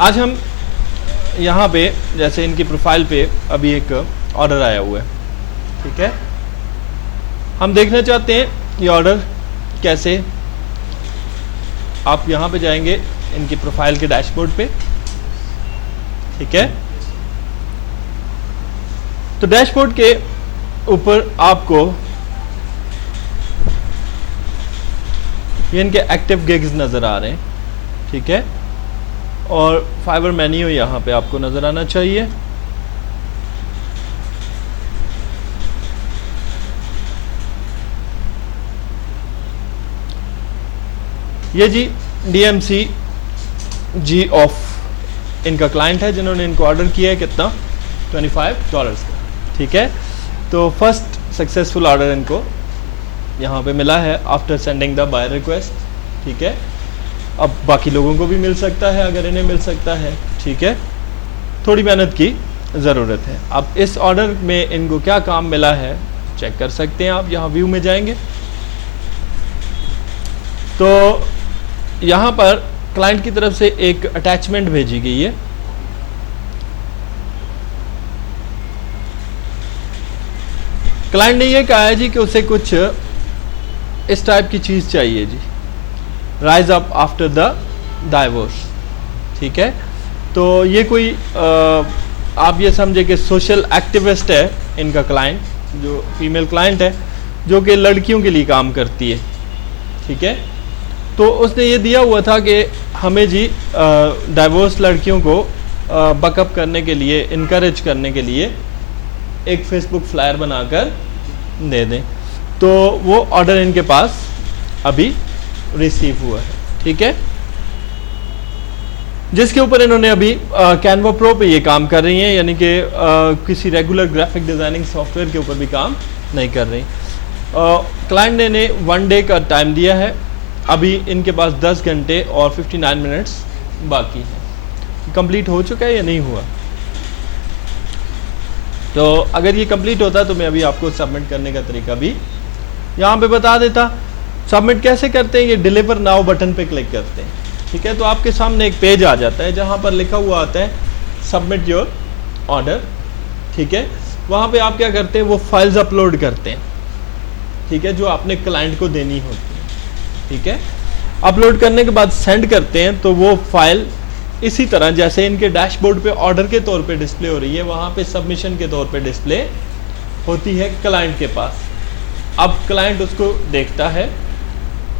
आज हम यहाँ पे जैसे इनकी प्रोफाइल पे अभी एक ऑर्डर आया हुआ है, ठीक है। हम देखना चाहते हैं ये ऑर्डर कैसे। आप यहाँ पे जाएंगे इनकी प्रोफाइल के डैशबोर्ड पे, ठीक है। तो डैशबोर्ड के ऊपर आपको ये इनके एक्टिव गिग्स नज़र आ रहे हैं, ठीक है। और फाइवर मेन्यू यहाँ पे आपको नज़र आना चाहिए। ये जी DMC जी ऑफ इनका क्लाइंट है जिन्होंने इनको ऑर्डर किया है कितना, $25 का, ठीक है। तो फर्स्ट सक्सेसफुल ऑर्डर इनको यहाँ पे मिला है after sending the buyer request, ठीक है। अब बाकी लोगों को भी मिल सकता है अगर इन्हें मिल सकता है, ठीक है। थोड़ी मेहनत की ज़रूरत है। अब इस ऑर्डर में इनको क्या काम मिला है चेक कर सकते हैं आप। यहाँ व्यू में जाएंगे तो यहाँ पर क्लाइंट की तरफ से एक अटैचमेंट भेजी गई है। क्लाइंट ने ये कहा है जी कि उसे कुछ इस टाइप की चीज़ चाहिए जी, rise up after the divorce, ठीक है। तो ये कोई आप ये समझे कि सोशल एक्टिविस्ट है इनका क्लाइंट, जो फीमेल क्लाइंट है जो कि लड़कियों के लिए काम करती है, ठीक है। तो उसने ये दिया हुआ था कि हमें जी डाइवोर्स लड़कियों को बकअप करने के लिए, इनकरेज करने के लिए एक फेसबुक फ्लायर बनाकर दे दें। तो वो ऑर्डर इनके पास अभी रिसीव हुआ है, ठीक है, जिसके ऊपर इन्होंने अभी कैनवा प्रो पे ये काम कर रही हैं, यानी कि किसी रेगुलर ग्राफिक डिज़ाइनिंग सॉफ्टवेयर के ऊपर भी काम नहीं कर रही। क्लाइंट ने इन्हें 1 डे का टाइम दिया है। अभी इनके पास 10 घंटे और 59 मिनट्स बाकी है। कंप्लीट हो चुका है या नहीं हुआ? तो अगर ये कंप्लीट होता तो मैं अभी आपको सबमिट करने का तरीका भी यहाँ पे बता देता। सबमिट कैसे करते हैं, ये डिलीवर नाउ बटन पे क्लिक करते हैं, ठीक है। तो आपके सामने एक पेज आ जाता है जहाँ पर लिखा हुआ आता है सबमिट योर ऑर्डर, ठीक है। वहाँ पे आप क्या करते हैं, वो फाइल्स अपलोड करते हैं, ठीक है, जो आपने क्लाइंट को देनी होती है, ठीक है। अपलोड करने के बाद सेंड करते हैं तो वो फाइल इसी तरह जैसे इनके डैशबोर्ड पे ऑर्डर के तौर पे डिस्प्ले हो रही है, वहाँ पे सबमिशन के तौर पे डिस्प्ले होती है क्लाइंट के पास। अब क्लाइंट उसको देखता है,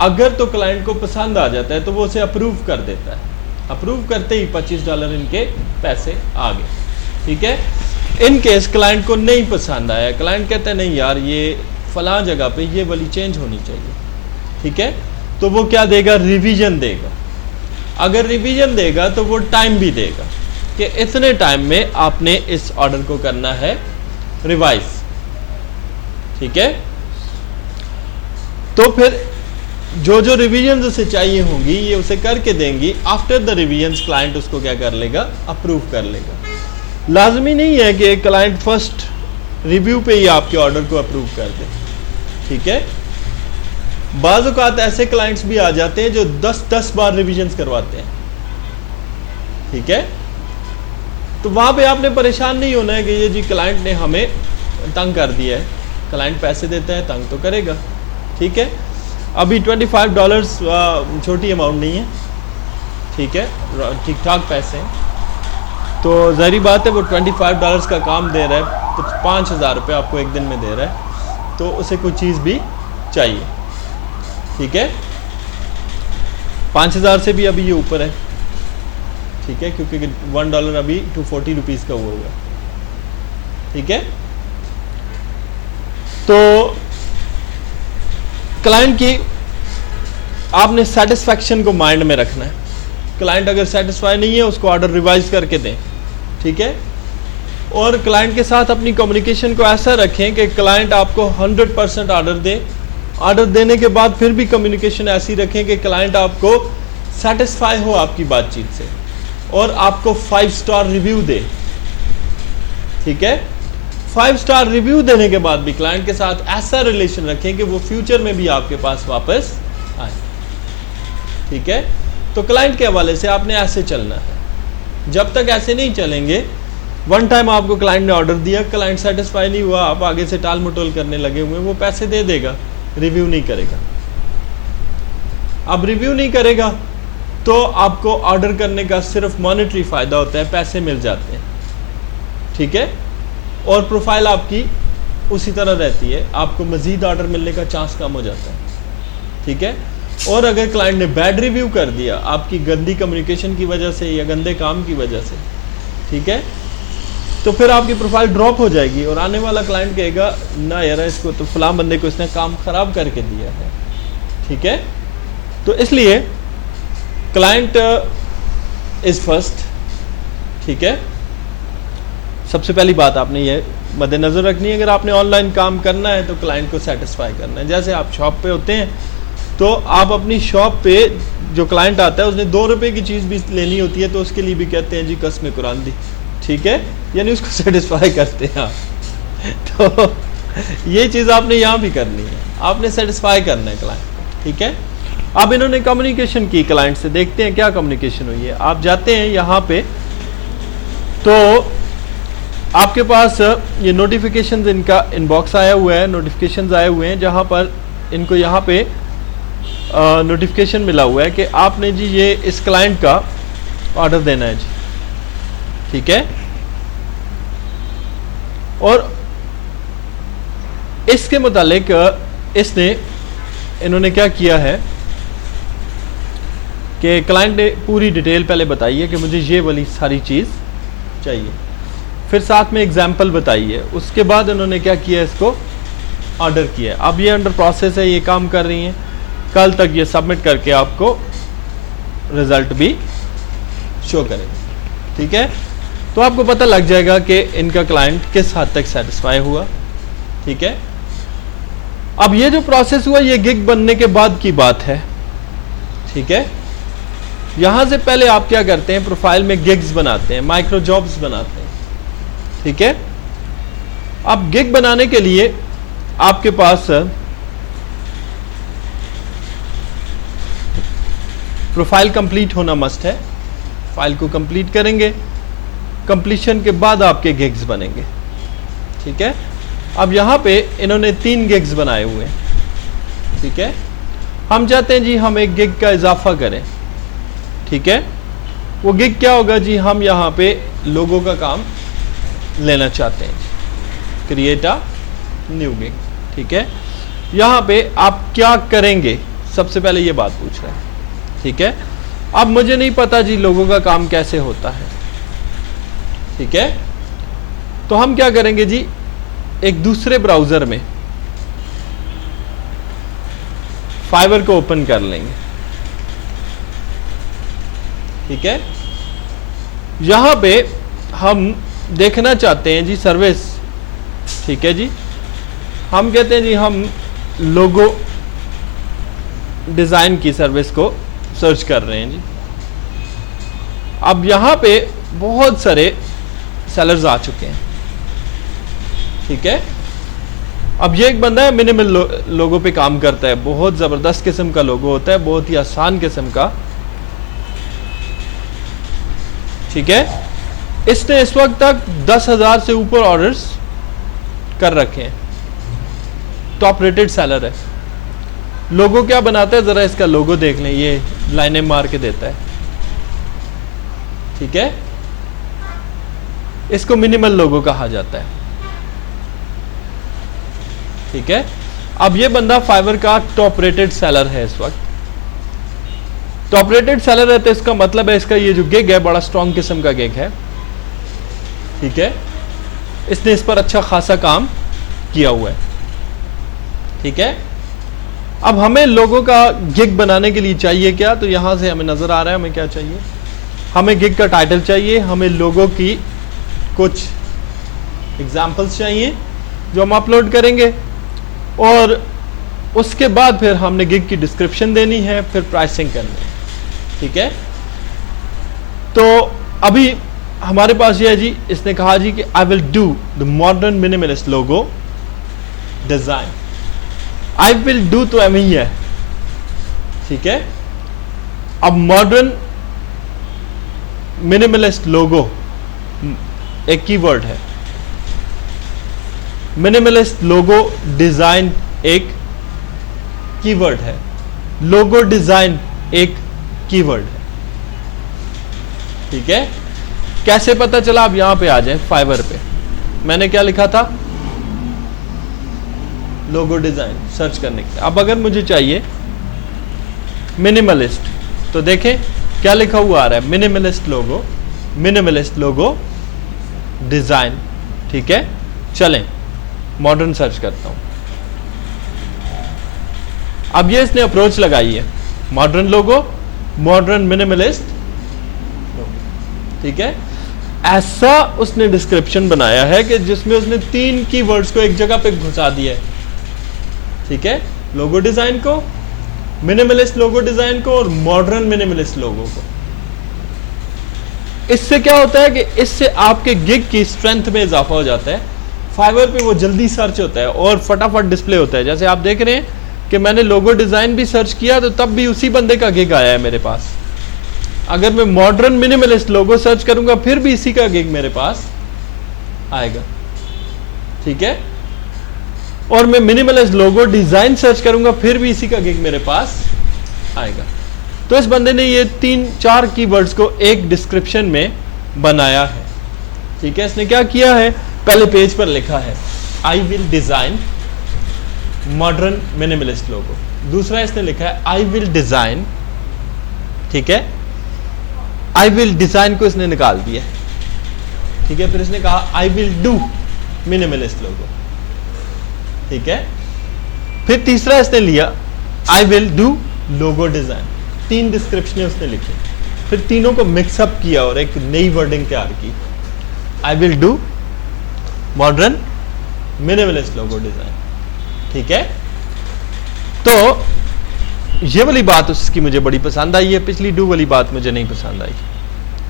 अगर तो क्लाइंट को पसंद आ जाता है तो वो उसे अप्रूव कर देता है। अप्रूव करते ही $25 इनके पैसे आ गए, ठीक है। इन केस क्लाइंट को नहीं पसंद आया, क्लाइंट कहता है नहीं यार ये फलां जगह पे ये वाली चेंज होनी चाहिए, ठीक है, तो वो क्या देगा, रिवीजन देगा। अगर रिवीजन देगा तो वो टाइम भी देगा कि इतने टाइम में आपने इस ऑर्डर को करना है रिवाइज, ठीक है। तो फिर जो जो रिवीजन उसे चाहिए होंगी ये उसे करके देंगी। आफ्टर द रिवीजन क्लाइंट उसको क्या कर लेगा, अप्रूव कर लेगा। लाजमी नहीं है कि एक क्लाइंट फर्स्ट रिव्यू पे ही आपके ऑर्डर को अप्रूव कर दे, ठीक है। बाज़ औक़ात ऐसे क्लाइंट्स भी आ जाते हैं जो 10-10 बार रिवीजन्स करवाते हैं, ठीक है। तो वहाँ पे आपने परेशान नहीं होना है कि ये जी क्लाइंट ने हमें तंग कर दिया है। क्लाइंट पैसे देता है, तंग तो करेगा, ठीक है। अभी $25 छोटी अमाउंट नहीं है, ठीक है, ठीक ठाक पैसे हैं। तो ज़ाहिर बात है वो $25 का काम दे रहा है तो 5,000 रुपये आपको एक दिन में दे रहा है, तो उसे कोई चीज़ भी चाहिए, ठीक है। 5,000 से भी अभी ये ऊपर है, ठीक है, क्योंकि $1 अभी $240 का हुआ हुआ, ठीक है। तो क्लाइंट की आपने सेटिस्फैक्शन को माइंड में रखना है। क्लाइंट अगर सेटिस्फाई नहीं है उसको ऑर्डर रिवाइज करके दें, ठीक है। और क्लाइंट के साथ अपनी कम्युनिकेशन को ऐसा रखें कि क्लाइंट आपको 100% ऑर्डर दे। ऑर्डर देने के बाद फिर भी कम्युनिकेशन ऐसी रखें कि क्लाइंट आपको सेटिस्फाई हो आपकी बातचीत से और आपको 5 स्टार रिव्यू दे, ठीक है। 5 स्टार रिव्यू देने के बाद भी क्लाइंट के साथ ऐसा रिलेशन रखें कि वो फ्यूचर में भी आपके पास वापस आए, ठीक है। तो क्लाइंट के हवाले से आपने ऐसे चलना है, जब तक ऐसे नहीं चलेंगे, वन टाइम आपको क्लाइंट ने ऑर्डर दिया, क्लाइंट सेटिस्फाई नहीं हुआ, आप आगे से टाल मटोल करने लगे हुए, वो पैसे दे देगा, रिव्यू नहीं करेगा। अब रिव्यू नहीं करेगा तो आपको ऑर्डर करने का सिर्फ मॉनेटरी फायदा होता है, पैसे मिल जाते हैं, ठीक है, और प्रोफाइल आपकी उसी तरह रहती है, आपको मजीद ऑर्डर मिलने का चांस कम हो जाता है, ठीक है। और अगर क्लाइंट ने बैड रिव्यू कर दिया आपकी गंदी कम्युनिकेशन की वजह से या गंदे काम की वजह से, ठीक है, तो फिर आपकी प्रोफाइल ड्रॉप हो जाएगी और आने वाला क्लाइंट कहेगा ना यार इसको तो फलां बंदे को इसने काम खराब करके दिया है, ठीक है। तो इसलिए क्लाइंट इज फर्स्ट, ठीक है। सबसे पहली बात आपने ये मद्देनजर रखनी है, अगर आपने ऑनलाइन काम करना है तो क्लाइंट को सेटिस्फाई करना है। जैसे आप शॉप पे होते हैं तो आप अपनी शॉप पे जो क्लाइंट आता है उसने 2 रुपए की चीज़ भी लेनी होती है तो उसके लिए भी कहते हैं जी कसम कुरान दी, ठीक है, यानी उसको सेटिस्फाई करते हैं आप। तो ये चीज़ आपने यहाँ भी करनी है, आपने सेटिस्फाई करना है क्लाइंट को, ठीक है। अब इन्होंने कम्युनिकेशन की क्लाइंट से, देखते हैं क्या कम्युनिकेशन हुई है। आप जाते हैं यहाँ पे तो आपके पास ये नोटिफिकेशंस, इनका इनबॉक्स आया हुआ है, नोटिफिकेशंस आए हुए हैं जहाँ पर इनको यहाँ पे नोटिफिकेशन मिला हुआ है कि आपने जी ये इस क्लाइंट का ऑर्डर देना है जी, ठीक है। और इसके मुतालिक इन्होंने क्या किया है कि क्लाइंट ने पूरी डिटेल पहले बताई है कि मुझे ये वाली सारी चीज़ चाहिए, फिर साथ में एग्जाम्पल बताई है, उसके बाद उन्होंने क्या किया, इसको ऑर्डर किया। अब ये अंडर प्रोसेस है, ये काम कर रही हैं, कल तक ये सबमिट करके आपको रिजल्ट भी शो करेंगे, ठीक है। तो आपको पता लग जाएगा कि इनका क्लाइंट किस हद तक सेटिस्फाई हुआ, ठीक है। अब ये जो प्रोसेस हुआ ये गिग बनने के बाद की बात है, ठीक है। यहां से पहले आप क्या करते हैं, प्रोफाइल में गिग्स बनाते हैं, माइक्रो जॉब्स बनाते हैं, ठीक है। अब गिग बनाने के लिए आपके पास प्रोफाइल कंप्लीट होना मस्ट है, फाइल को कंप्लीट करेंगे, कंप्लीशन के बाद आपके गिग्स बनेंगे, ठीक है। अब यहाँ पे इन्होंने 3 गिग्स बनाए हुए हैं, ठीक है। हम चाहते हैं जी हम एक गिग का इजाफा करें, ठीक है। वो गिग क्या होगा जी, हम यहाँ पे लोगों का काम लेना चाहते हैं, क्रिएट अ न्यू गिग, ठीक है। यहाँ पे आप क्या करेंगे, सबसे पहले ये बात पूछ रहे हैं, ठीक है। अब मुझे नहीं पता जी लोगों का काम कैसे होता है, ठीक है। तो हम क्या करेंगे जी, एक दूसरे ब्राउजर में फाइवर को ओपन कर लेंगे, ठीक है। यहां पे हम देखना चाहते हैं जी सर्विस, ठीक है जी। हम कहते हैं जी हम लोगो डिजाइन की सर्विस को सर्च कर रहे हैं जी। अब यहां पे बहुत सारे सेलर्स आ चुके हैं, ठीक है। अब ये एक बंदा है मिनिमल लोगो पे काम करता है, बहुत ज़बरदस्त किस्म का लोगो होता है, बहुत ही आसान किस्म का, ठीक है। इसने इस वक्त तक 10,000 से ऊपर ऑर्डर्स कर रखे हैं, टॉप रेटेड सेलर है। लोगो क्या बनाता है, ज़रा इसका लोगो देख लें, ये लाइनें मार के देता है, ठीक है। इसको मिनिमल लोगो कहा जाता है, ठीक है। अब ये बंदा फाइवर का टॉप रेटेड सेलर है इस वक्त। टॉप रेटेड सेलर है तो इसका मतलब है इसका ये जो गिग है बड़ा स्ट्रॉन्ग किस्म का गिग है, ठीक है। इसने इस पर अच्छा खासा काम किया हुआ है, ठीक है। अब हमें लोगों का गिग बनाने के लिए चाहिए क्या, तो यहां से हमें नजर आ रहा है हमें क्या चाहिए, हमें गिग का टाइटल चाहिए, हमें लोगों की कुछ एग्जाम्पल्स चाहिए जो हम अपलोड करेंगे, और उसके बाद फिर हमने गिग की डिस्क्रिप्शन देनी है, फिर प्राइसिंग करनी है, ठीक है। तो अभी हमारे पास ये है जी, इसने कहा जी कि I will do the modern minimalist logo design, I will do तो एम ही है, ठीक है। अब मॉडर्न मिनिमलिस्ट लोगो एक कीवर्ड है, मिनिमलिस्ट लोगो डिजाइन एक कीवर्ड है, लोगो डिजाइन एक कीवर्ड है। ठीक है, कैसे पता चला? आप यहां पे आ जाए फाइवर पे, मैंने क्या लिखा था? लोगो डिजाइन सर्च करने के लिए। अब अगर मुझे चाहिए मिनिमलिस्ट, तो देखें क्या लिखा हुआ आ रहा है, मिनिमलिस्ट लोगो डिजाइन। ठीक है, चलें मॉडर्न सर्च करता हूं। अब ये इसने अप्रोच लगाई है, मॉडर्न लोगो, मॉडर्न मिनिमलिस्ट। ठीक है, ऐसा उसने डिस्क्रिप्शन बनाया है कि जिसमें उसने 3 कीवर्ड्स को एक जगह पे घुसा दिया है। ठीक है, लोगो डिजाइन को, मिनिमलिस्ट लोगो डिजाइन को और मॉडर्न मिनिमलिस्ट लोगो को। इससे क्या होता है कि इससे आपके गिग की स्ट्रेंथ में इजाफा हो जाता है। फाइवर पे वो जल्दी सर्च होता है और फटाफट डिस्प्ले होता है। जैसे आप देख रहे हैं कि मैंने लोगो डिजाइन भी सर्च किया तो तब भी उसी बंदे का गिग आया है मेरे पास। अगर मैं मॉडर्न मिनिमलिस्ट लोगो सर्च करूंगा फिर भी इसी का गिग मेरे पास आएगा। ठीक है, और मैं मिनिमलिस्ट लोगो डिजाइन सर्च करूंगा फिर भी इसी का गिग मेरे पास आएगा। तो इस बंदे ने ये 3-4 कीवर्ड्स को एक डिस्क्रिप्शन में बनाया है। ठीक है, इसने क्या किया है, पहले पेज पर लिखा है I will design modern minimalist logo. दूसरा इसने लिखा है आई विल डिजाइन, ठीक है, आई विल डिजाइन को इसने निकाल दिया। ठीक है, फिर इसने कहा आई विल डू मिनिमलिस्ट लोगो। ठीक है, फिर तीसरा इसने लिया I will do logo design. 3 description उसने लिखी, फिर तीनों को मिक्सअप किया और एक नई वर्डिंग तैयार की, I will do modern minimalist logo design. ठीक है, तो ये वाली बात उसकी मुझे बड़ी पसंद आई है, पिछली डू वाली बात मुझे नहीं पसंद आई।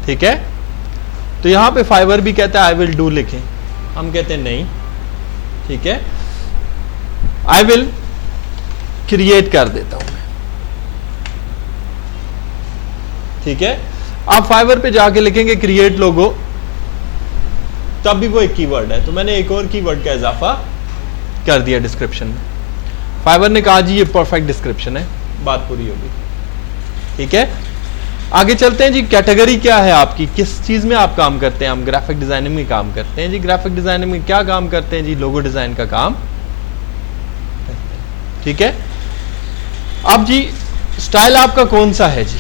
ठीक है, तो यहां पे फाइवर भी कहता है आई विल डू लिखें, हम कहते हैं नहीं। ठीक है, आई विल क्रिएट कर देता हूं मैं। ठीक है, आप फाइवर पे जाके लिखेंगे क्रिएट लोगो, तब भी वो एक कीवर्ड है, तो मैंने एक और कीवर्ड का इजाफा कर दिया डिस्क्रिप्शन में। फाइवर ने कहा जी ये परफेक्ट डिस्क्रिप्शन है, बात पूरी होगी। ठीक है, आगे चलते हैं जी। कैटेगरी क्या है आपकी, किस चीज में आप काम करते हैं? हम ग्राफिक डिजाइनिंग में काम करते हैं जी। ग्राफिक डिजाइनिंग में क्या काम करते हैं जी? लोगो डिजाइन का काम करते हैं। ठीक है, अब जी स्टाइल आपका कौन सा है जी?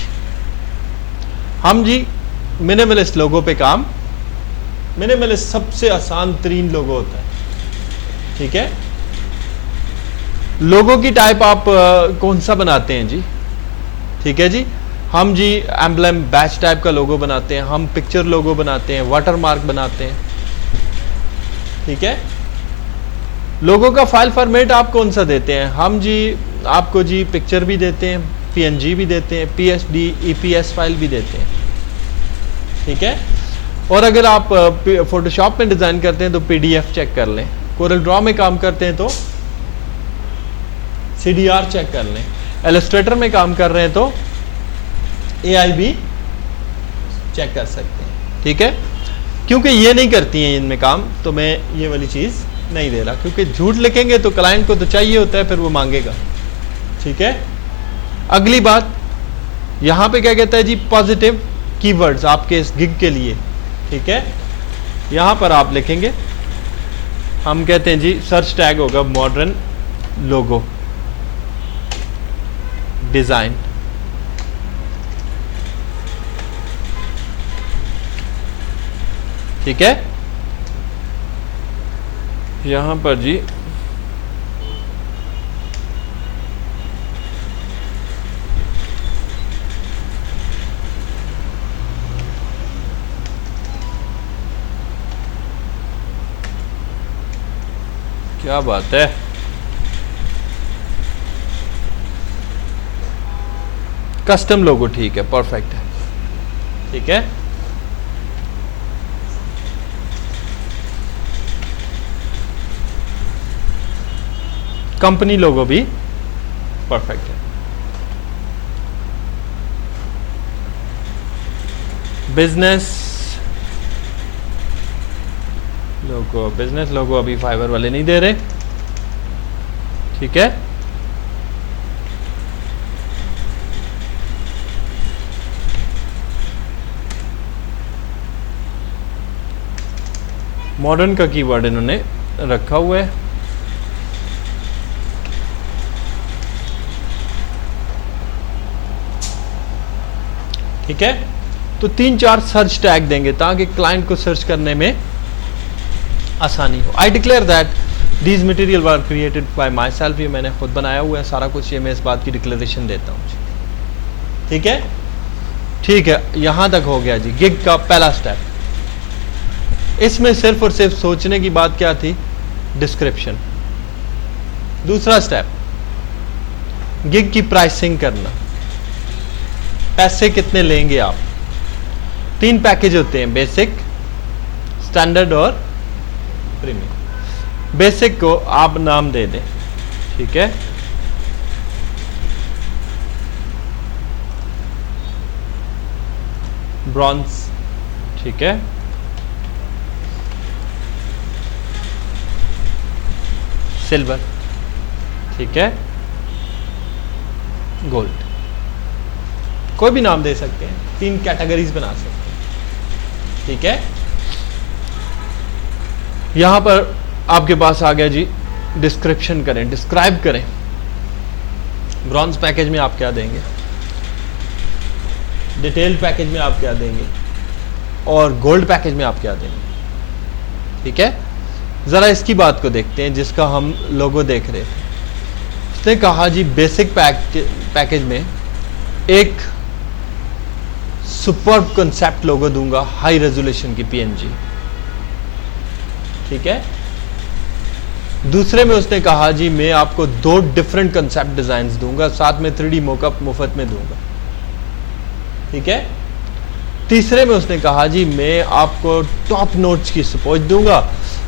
हम जी मिनिमलिस्ट लोगो पे काम, मिनिमलिस्ट सबसे आसान तरीन लोगो होता है। ठीक है, लोगो की टाइप आप कौन सा बनाते हैं जी? ठीक है जी, हम जी एम्ब्लेम बैच टाइप का लोगो बनाते हैं, हम पिक्चर लोगो बनाते हैं, वाटर मार्क बनाते हैं। ठीक है, लोगो का फाइल फॉर्मेट आप कौन सा देते हैं? हम जी आपको जी पिक्चर भी देते हैं, PNG भी देते हैं, PSD EPS फाइल भी देते हैं। ठीक है, और अगर आप फोटोशॉप में डिजाइन करते हैं तो PDF चेक कर लें, कोरल ड्रॉ में काम करते हैं तो CDR चेक कर लें, इलस्ट्रेटर में काम कर रहे हैं तो AIB चेक कर सकते हैं। ठीक है, क्योंकि ये नहीं करती हैं इनमें काम, तो मैं ये वाली चीज नहीं दे रहा, क्योंकि झूठ लिखेंगे तो क्लाइंट को तो चाहिए होता है, फिर वो मांगेगा। ठीक है, अगली बात यहां पे क्या कहता है जी? पॉजिटिव कीवर्ड्स आपके इस गिग के लिए। ठीक है, यहां पर आप लिखेंगे, हम कहते हैं जी सर्च टैग होगा मॉडर्न लोगो डिजाइन। ठीक है, यहां पर जी क्या बात है, कस्टम लोगो। ठीक है, परफेक्ट है। ठीक है, कंपनी लोगो भी परफेक्ट है। बिजनेस लोगो अभी फाइवर वाले नहीं दे रहे, ठीक है। मॉडर्न का कीवर्ड इन्होंने रखा हुआ है। ठीक है, तो 3-4 सर्च टैग देंगे ताकि क्लाइंट को सर्च करने में आसानी हो। I declare that these material were created by my self, ये मैंने खुद बनाया हुआ है सारा कुछ, ये मैं इस बात की डिक्लेरेशन देता हूँ। ठीक है, ठीक है, यहां तक हो गया जी गिग का पहला स्टेप। इसमें सिर्फ और सिर्फ सोचने की बात क्या थी, डिस्क्रिप्शन। दूसरा स्टेप, गिग की प्राइसिंग करना, पैसे कितने लेंगे आप। 3 पैकेज होते हैं, बेसिक, स्टैंडर्ड और प्रीमियम। बेसिक को आप नाम दे दें, ठीक है, ब्रॉन्ज, ठीक है, सिल्वर, ठीक है, गोल्ड, कोई भी नाम दे सकते हैं, 3 कैटेगरीज बना सकते हैं। ठीक है, यहां पर आपके पास आ गया जी, डिस्क्रिप्शन करें, डिस्क्राइब करें। ब्रॉन्ज पैकेज में आप क्या देंगे, डिटेल्ड पैकेज में आप क्या देंगे, और गोल्ड पैकेज में आप क्या देंगे। ठीक है, जरा इसकी बात को देखते हैं जिसका हम लोगो देख रहे थे। उसने कहा जी बेसिक पैकेज में एक सुपर्ब कंसेप्ट लोगो दूंगा, हाई रेजोल्यूशन की पीएनजी। ठीक है, दूसरे में उसने कहा जी मैं आपको 2 डिफरेंट कंसेप्ट डिजाइन्स दूंगा, साथ में 3D मोकअप मुफ्त में दूंगा। ठीक है, तीसरे में उसने कहा जी मैं आपको टॉप नोट्स की सपोर्ट दूंगा,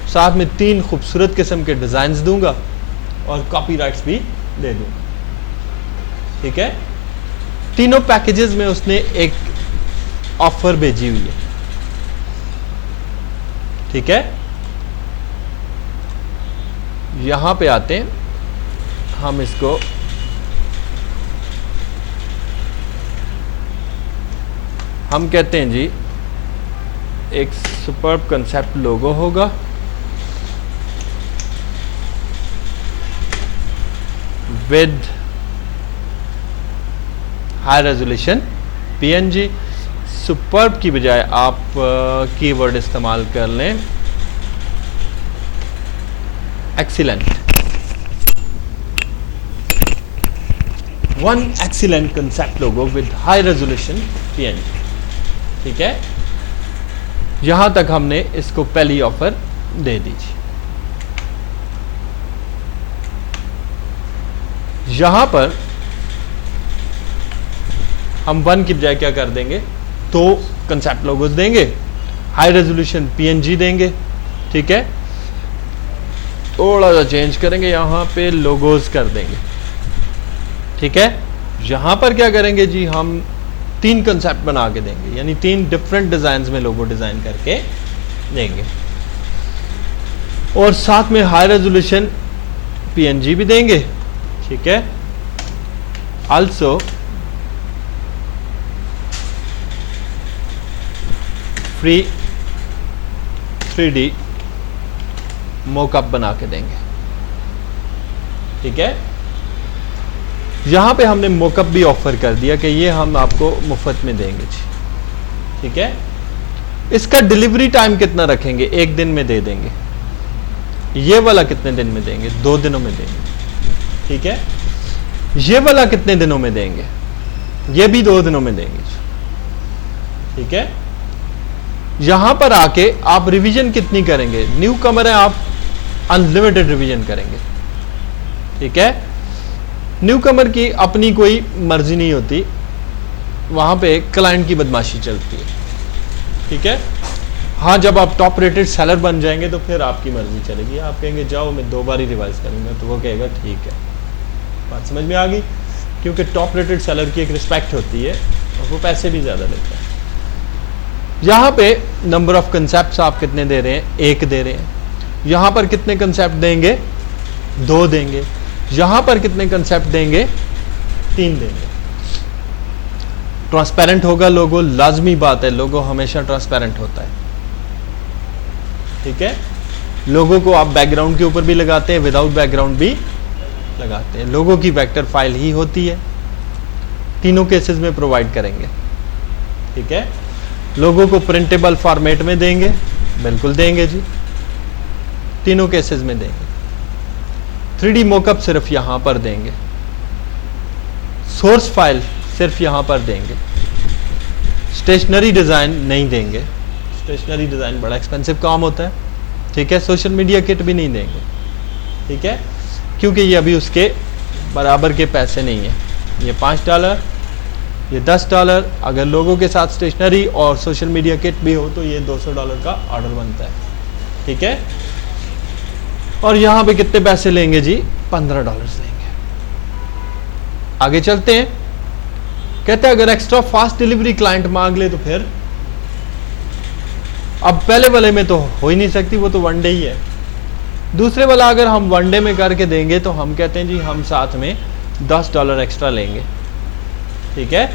साथ में 3 खूबसूरत किस्म के डिजाइन्स दूंगा और कॉपीराइट्स भी दे दूंगा। ठीक है, तीनों पैकेजेस में उसने एक ऑफर भेजी हुई है। ठीक है, यहां पे आते हैं हम, इसको हम कहते हैं जी एक सुपर्ब कंसेप्ट लोगो होगा, with high resolution PNG. Superb की बजाय आप कीवर्ड इस्तेमाल कर लें excellent. 1 excellent concept logo with high resolution PNG. ठीक है, यहां तक हमने इसको पहली ऑफर दे दीजिए। यहां पर हम 1 की बजाय क्या कर देंगे, 2 कंसेप्ट लोगोस देंगे, हाई रेजोल्यूशन पीएनजी देंगे। ठीक है, थोड़ा सा चेंज करेंगे, यहां पे लोगोस कर देंगे। ठीक है, यहां पर क्या करेंगे जी, हम 3 कंसेप्ट बना के देंगे, यानी 3 डिफरेंट डिजाइन में लोगो डिजाइन करके देंगे, और साथ में हाई रेजोल्यूशन पीएनजी भी देंगे। ठीक है, आल्सो फ्री 3D मोकअप बना के देंगे। ठीक है, यहां पे हमने मोकअप भी ऑफर कर दिया कि ये हम आपको मुफ्त में देंगे जी। ठीक है, इसका डिलीवरी टाइम कितना रखेंगे, 1 दिन में दे देंगे। ये वाला कितने दिन में देंगे, 2 दिनों में देंगे। ठीक है, ये वाला कितने दिनों में देंगे, ये भी 2 दिनों में देंगे। ठीक है, यहां पर आके आप रिवीजन कितनी करेंगे, न्यू कमर है आप अनलिमिटेड रिवीजन करेंगे। ठीक है, न्यू कमर की अपनी कोई मर्जी नहीं होती, वहां पे क्लाइंट की बदमाशी चलती है। ठीक है, हाँ जब आप टॉप रेटेड सेलर बन जाएंगे तो फिर आपकी मर्जी चलेगी, आप कहेंगे जाओ मैं 2 बार ही रिवाइज करूंगा, तो वो कहेगा ठीक है। बात समझ में आ गई, क्योंकि टॉप रेटेड सेलर की एक रिस्पेक्ट होती है और वो पैसे भी ज़्यादा लेता है। यहां पे नंबर ऑफ कंसेप्ट आप कितने दे रहे हैं, 1 दे रहे हैं। यहां पर कितने कंसेप्ट देंगे, 2 देंगे। यहां पर कितने कंसेप्ट देंगे, 3 देंगे। ट्रांसपेरेंट होगा लोगो, लाजमी बात है, लोगो हमेशा ट्रांसपेरेंट होता है। ठीक है, लोगो को आप बैकग्राउंड के ऊपर भी लगाते हैं, विदाउट बैकग्राउंड भी लगाते हैं। लोगो की वेक्टर फाइल ही होती है, तीनों केसेस में प्रोवाइड करेंगे। ठीक है, लोगो को प्रिंटेबल फॉर्मेट में देंगे, बिल्कुल देंगे जी, तीनों केसेस में देंगे। 3D मॉकअप सिर्फ यहां पर देंगे, सोर्स फाइल सिर्फ यहां पर देंगे, स्टेशनरी डिजाइन नहीं देंगे, स्टेशनरी डिजाइन बड़ा एक्सपेंसिव काम होता है। ठीक है, सोशल मीडिया किट भी नहीं देंगे। ठीक है, क्योंकि ये अभी उसके बराबर के पैसे नहीं है। ये $5, ये $10। अगर लोगों के साथ स्टेशनरी और सोशल मीडिया किट भी हो तो ये $200 का ऑर्डर बनता है। ठीक है, और यहां पे कितने पैसे लेंगे जी, $15 लेंगे। आगे चलते हैं, कहते हैं अगर एक्स्ट्रा फास्ट डिलीवरी क्लाइंट मांग ले तो फिर, अब पहले वाले में तो हो ही नहीं सकती, वो तो 1 डे ही है। दूसरे वाला अगर हम 1 डे में करके देंगे तो हम कहते हैं जी हम साथ में $10 एक्स्ट्रा लेंगे। ठीक है,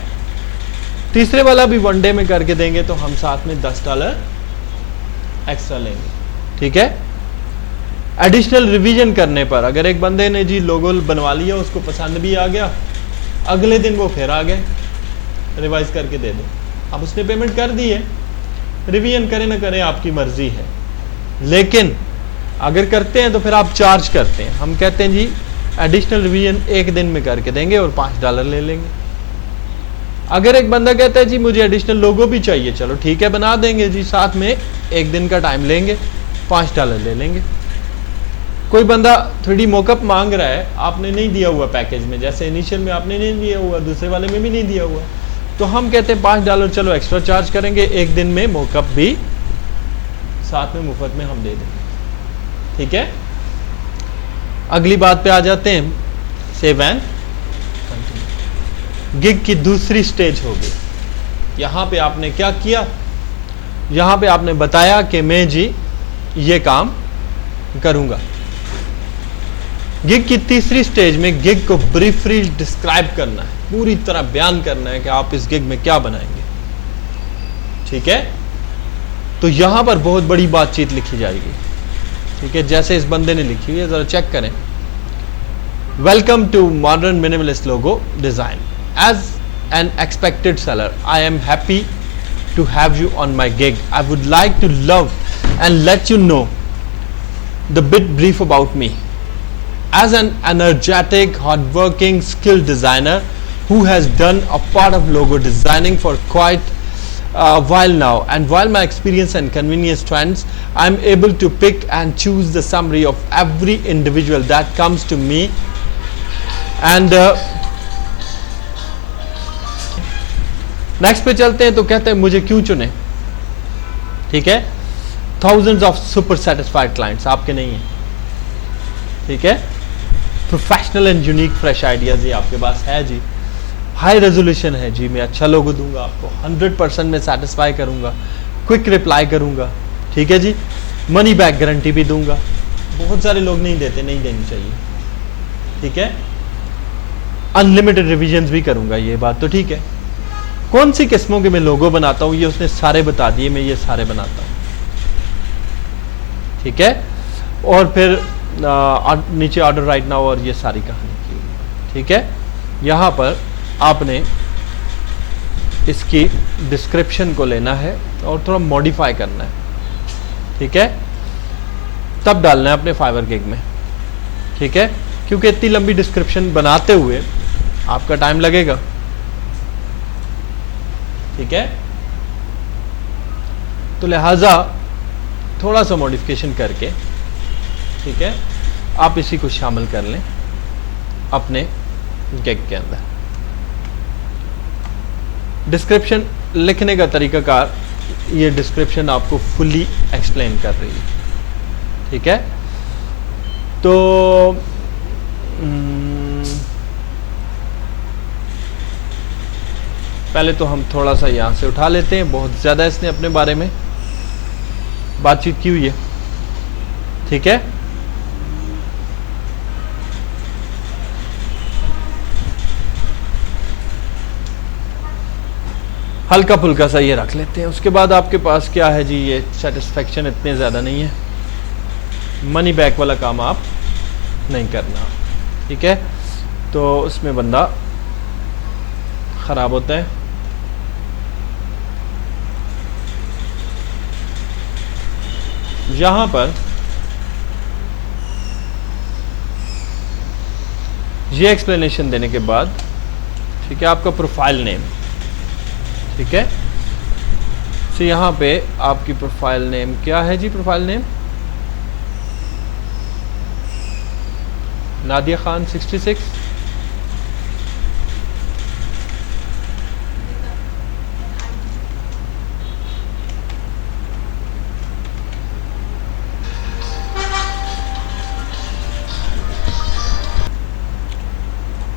तीसरे वाला भी 1 डे में करके देंगे तो हम साथ में $10 एक्स्ट्रा लेंगे। ठीक है, एडिशनल रिवीजन करने पर अगर एक बंदे ने जी लोगो बनवा लिया, उसको पसंद भी आ गया, अगले दिन वो फिर आ गए, रिवाइज करके दे दो, अब उसने पेमेंट कर दी है, रिवीजन करें ना करें आपकी मर्जी है। लेकिन अगर करते हैं तो फिर आप चार्ज करते हैं। हम कहते हैं जी एडिशनल रिवीजन 1 दिन में करके देंगे और $5 ले लेंगे। अगर एक बंदा कहता है जी मुझे एडिशनल लोगो भी चाहिए, चलो ठीक है बना देंगे जी, साथ में 1 दिन का टाइम लेंगे, $5 ले लेंगे। कोई बंदा 3D मॉकअप मांग रहा है, आपने नहीं दिया हुआ पैकेज में, जैसे इनिशियल में आपने नहीं दिया हुआ, दूसरे वाले में भी नहीं दिया हुआ, तो हम कहते हैं $5 चलो एक्स्ट्रा चार्ज करेंगे, 1 दिन में मॉकअप भी साथ में मुफ्त में हम दे देंगे। ठीक है, अगली बात पे आ जाते हैं, सेव एंड कंटिन्यू। गिग की दूसरी स्टेज होगी। यहां पे आपने क्या किया, यहां पे आपने बताया कि मैं जी ये काम करूंगा। गिग की तीसरी स्टेज में गिग को ब्रीफली डिस्क्राइब करना है, पूरी तरह बयान करना है कि आप इस गिग में क्या बनाएंगे। ठीक है, तो यहां पर बहुत बड़ी बातचीत लिखी जाएगी। ठीक है, जैसे इस बंदे ने लिखी हुई है, जरा चेक करें। Welcome to modern minimalist logo design. As an expected seller I am happy to have you on my gig. I would like to love and let you know the bit brief about me. As an energetic, hardworking, skilled designer who has done a part of logo designing for quite a while now, and while my experience and convenience trends, I'm able to pick and choose the summary of every individual that comes to me, and next पे चलते हैं। तो कहते हैं मुझे क्यों चुने। ठीक है, thousands of super satisfied clients आपके नहीं है। ठीक है, professional and unique fresh ideas ये आपके पास है जी, हाई रेजोल्यूशन है जी, मैं अच्छा लोगो दूंगा आपको, 100% में सेटिस्फाई करूंगा, क्विक रिप्लाई करूंगा। ठीक है जी, मनी बैक गारंटी भी दूंगा। बहुत सारे लोग नहीं देते, नहीं देनी चाहिए। ठीक है, अनलिमिटेड रिविजन्स भी करूंगा, ये बात तो ठीक है। कौन सी किस्मों के मैं लोगो बनाता हूँ ये उसने सारे बता दिए, मैं ये सारे बनाता हूँ। ठीक है, और फिर नीचे ऑर्डर राइट नाउ और ये सारी कहानी की। ठीक है, यहाँ पर आपने इसकी डिस्क्रिप्शन को लेना है और थोड़ा मॉडिफाई करना है। ठीक है, तब डालना है अपने फाइवर गिग में। ठीक है, क्योंकि इतनी लंबी डिस्क्रिप्शन बनाते हुए आपका टाइम लगेगा। ठीक है, तो लिहाजा थोड़ा सा मॉडिफिकेशन करके, ठीक है, आप इसी को शामिल कर लें अपने गिग के अंदर। डिस्क्रिप्शन लिखने का तरीकाकार, ये डिस्क्रिप्शन आपको फुली एक्सप्लेन कर रही है। ठीक है, तो पहले तो हम थोड़ा सा यहाँ से उठा लेते हैं, बहुत ज़्यादा इसने अपने बारे में बातचीत की हुई है, ठीक है। हल्का फुल्का सा ये रख लेते हैं। उसके बाद आपके पास क्या है जी, ये सेटिस्फेक्शन इतने ज़्यादा नहीं है, मनी बैक वाला काम आप नहीं करना, ठीक है। तो उसमें बंदा ख़राब होता है। यहाँ पर ये एक्सप्लेनेशन देने के बाद, ठीक है, आपका प्रोफाइल नेम, ठीक है। तो यहाँ पे आपकी प्रोफाइल नेम क्या है जी, प्रोफाइल नेम नादिया खान 66।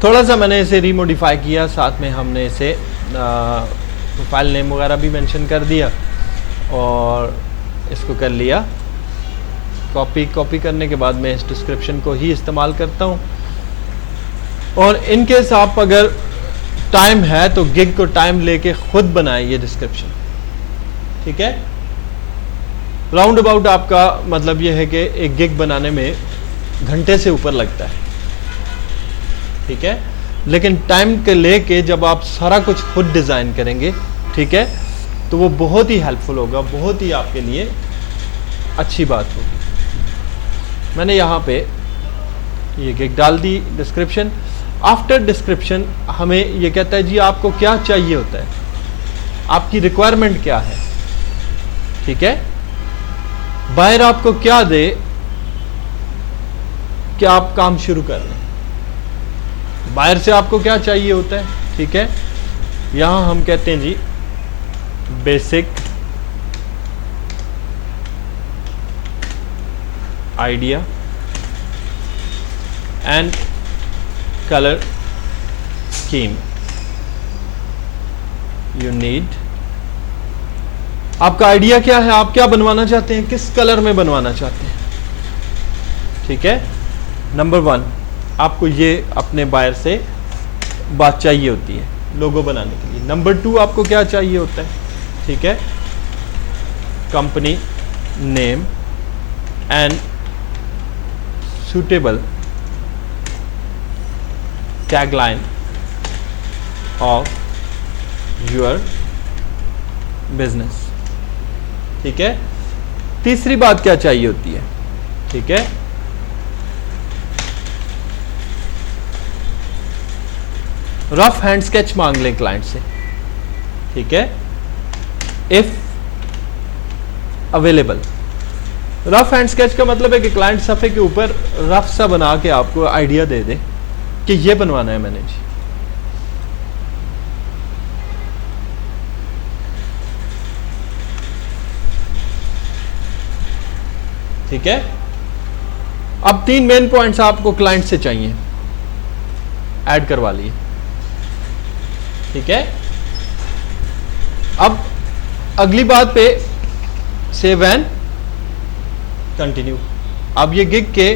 थोड़ा सा मैंने इसे रीमोडिफाई किया, साथ में हमने इसे प्रोफाइल नेम वगैरह भी मेंशन कर दिया और इसको कर लिया कॉपी करने के बाद मैं इस डिस्क्रिप्शन को ही इस्तेमाल करता हूँ। और इनकेस आप अगर टाइम है तो गिग को टाइम लेके खुद बनाएं ये डिस्क्रिप्शन, ठीक है। राउंड अबाउट आपका मतलब ये है कि एक गिग बनाने में घंटे से ऊपर लगता है, ठीक है। लेकिन टाइम के लेके जब आप सारा कुछ खुद डिज़ाइन करेंगे, ठीक है, तो वो बहुत ही हेल्पफुल होगा, बहुत ही आपके लिए अच्छी बात होगी। मैंने यहाँ पे ये गिग डाल दी डिस्क्रिप्शन। आफ्टर डिस्क्रिप्शन हमें ये कहता है जी आपको क्या चाहिए होता है, आपकी रिक्वायरमेंट क्या है, ठीक है। बायर आपको क्या दे कि आप काम शुरू कर लें, बायर से आपको क्या चाहिए होता है, ठीक है। यहां हम कहते हैं जी basic idea and colour scheme you need. आपका आइडिया क्या है, आप क्या बनवाना चाहते हैं, किस कलर में बनवाना चाहते हैं, ठीक है। नंबर 1 आपको ये अपने बायर से बात चाहिए होती है लोगो बनाने के लिए। नंबर 2 आपको क्या चाहिए होता है, ठीक है, company name and suitable tagline of your business, ठीक है। तीसरी बात क्या चाहिए होती है, ठीक है, रफ हैंड स्केच मांग लें क्लाइंट से, ठीक है, if available. Rough hand sketch का मतलब है कि क्लाइंट सफ़े के ऊपर रफ सा बना के आपको आइडिया दे दे कि ये बनवाना है मैंने जी, ठीक है। अब 3 मेन पॉइंट्स आपको क्लाइंट से चाहिए, ऐड करवा लिए, ठीक है। अब अगली बात पे सेव एंड कंटिन्यू। अब ये गिग के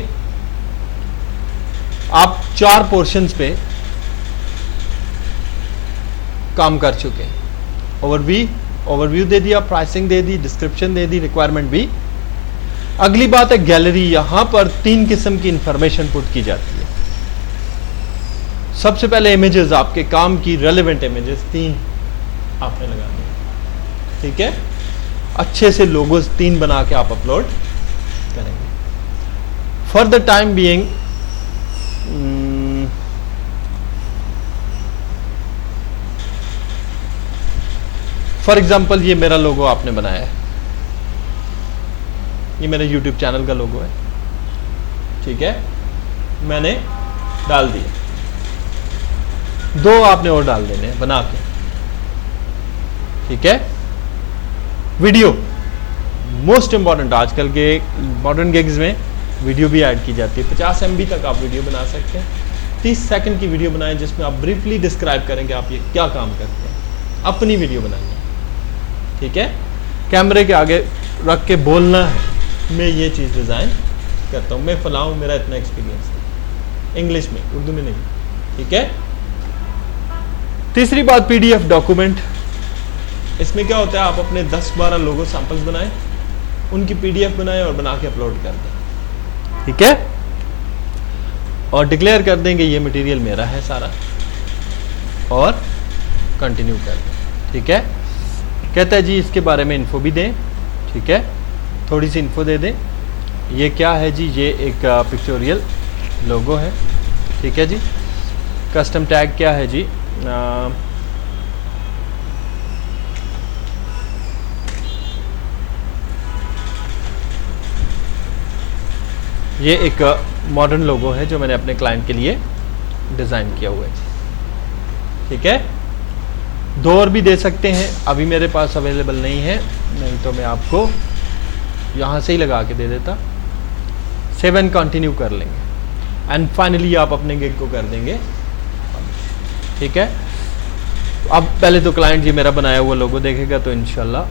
आप 4 पोर्शंस पे काम कर चुके हैं। ओवरव्यू दे दिया, प्राइसिंग दे दी, डिस्क्रिप्शन दे दी, रिक्वायरमेंट भी। अगली बात है गैलरी। यहां पर 3 किस्म की इंफॉर्मेशन पुट की जाती है। सबसे पहले इमेजेस, आपके काम की रेलेवेंट इमेजेस 3 आपने लगानी है, ठीक है। अच्छे से लोगोस 3 बना के आप अपलोड करेंगे। For the time being for example ये मेरा लोगो आपने बनाया है, ये मेरे YouTube चैनल का लोगो है, ठीक है, मैंने डाल दिया। 2 आपने और डाल देने हैं बना के, ठीक है। वीडियो मोस्ट इंपॉर्टेंट, आजकल के मॉडर्न गिग्स में वीडियो भी ऐड की जाती है। 50 MB तक आप वीडियो बना सकते हैं। 30 सेकंड की वीडियो बनाएं जिसमें आप ब्रीफली डिस्क्राइब करें कि आप ये क्या काम करते हैं, अपनी वीडियो बनानी है, ठीक है। कैमरे के आगे रख के बोलना है मैं ये चीज़ डिज़ाइन करता हूँ, मैं फलां हूँ, मेरा इतना एक्सपीरियंस है, इंग्लिश में, उर्दू में नहीं, ठीक है। तीसरी बात PDF डॉक्यूमेंट। इसमें क्या होता है, आप अपने 10-12 लोगो सैंपल्स बनाएं, उनकी PDF बनाएं और बना के अपलोड कर दें, ठीक है। और डिक्लेयर कर दें कि ये मटेरियल मेरा है सारा, और कंटिन्यू कर दें, ठीक है। कहता है जी इसके बारे में इन्फो भी दें, ठीक है, थोड़ी सी इन्फो दे दें। ये क्या है जी, ये एक पिक्चोरियल लोगो है, ठीक है जी। कस्टम टैग क्या है जी, ये एक मॉडर्न लोगो है जो मैंने अपने क्लाइंट के लिए डिज़ाइन किया हुआ है, ठीक है। 2 और भी दे सकते हैं, अभी मेरे पास अवेलेबल नहीं है, नहीं तो मैं आपको यहाँ से ही लगा के दे देता। 7 कंटिन्यू कर लेंगे एंड फाइनली आप अपने गिग को कर देंगे, ठीक है। अब पहले तो क्लाइंट ये मेरा बनाया हुआ लोगो देखेगा तो इंशाल्लाह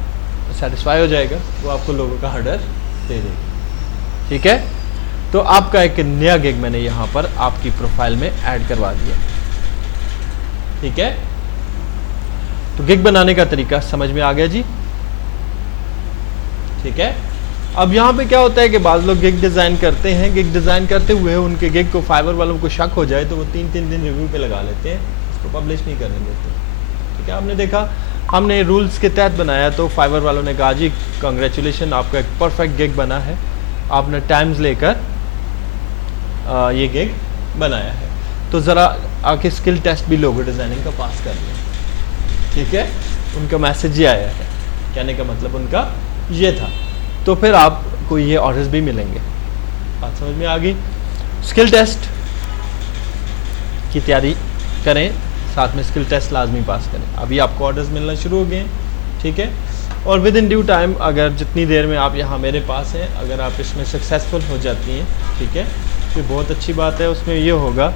सेटिस्फाई हो जाएगा, वो आपको लोगो का ऑर्डर दे देगा, ठीक है। तो आपका एक नया गिग मैंने यहाँ पर आपकी प्रोफाइल में ऐड करवा दिया, ठीक है। तो गिग बनाने का तरीका समझ में आ गया जी, ठीक है। अब यहाँ पे क्या होता है कि बाज़ लोग गिग डिज़ाइन करते हैं, गिग डिज़ाइन करते हुए उनके गिग को फाइवर वालों को शक हो जाए तो वो 3-3 दिन रिव्यू पे लगा लेते हैं, उसको पब्लिश नहीं करने देते, ठीक है। आपने देखा हमने रूल्स के तहत बनाया तो फाइवर वालों ने कहा जी कांग्रेचुलेशन, आपका एक परफेक्ट गिग बना है, आपने टाइम्स लेकर ये गिग बनाया है, तो ज़रा आके स्किल टेस्ट भी लोगो डिज़ाइनिंग का पास कर लें, ठीक है। उनका मैसेज ये आया है, कहने का मतलब उनका ये था, तो फिर आपको ये ऑर्डर्स भी मिलेंगे। बात समझ में आ गई। स्किल टेस्ट की तैयारी करें, साथ में स्किल टेस्ट लाजमी पास करें। अभी आपको ऑर्डर्स मिलना शुरू हो गए हैं, ठीक है। और विद इन ड्यू टाइम, अगर जितनी देर में आप यहाँ मेरे पास हैं, अगर आप इसमें सक्सेसफुल हो जाती हैं, ठीक है, तो बहुत अच्छी बात है। उसमें ये होगा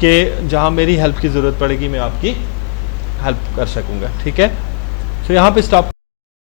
कि जहाँ मेरी हेल्प की ज़रूरत पड़ेगी मैं आपकी हेल्प कर सकूँगा, ठीक है। तो यहाँ पे स्टॉप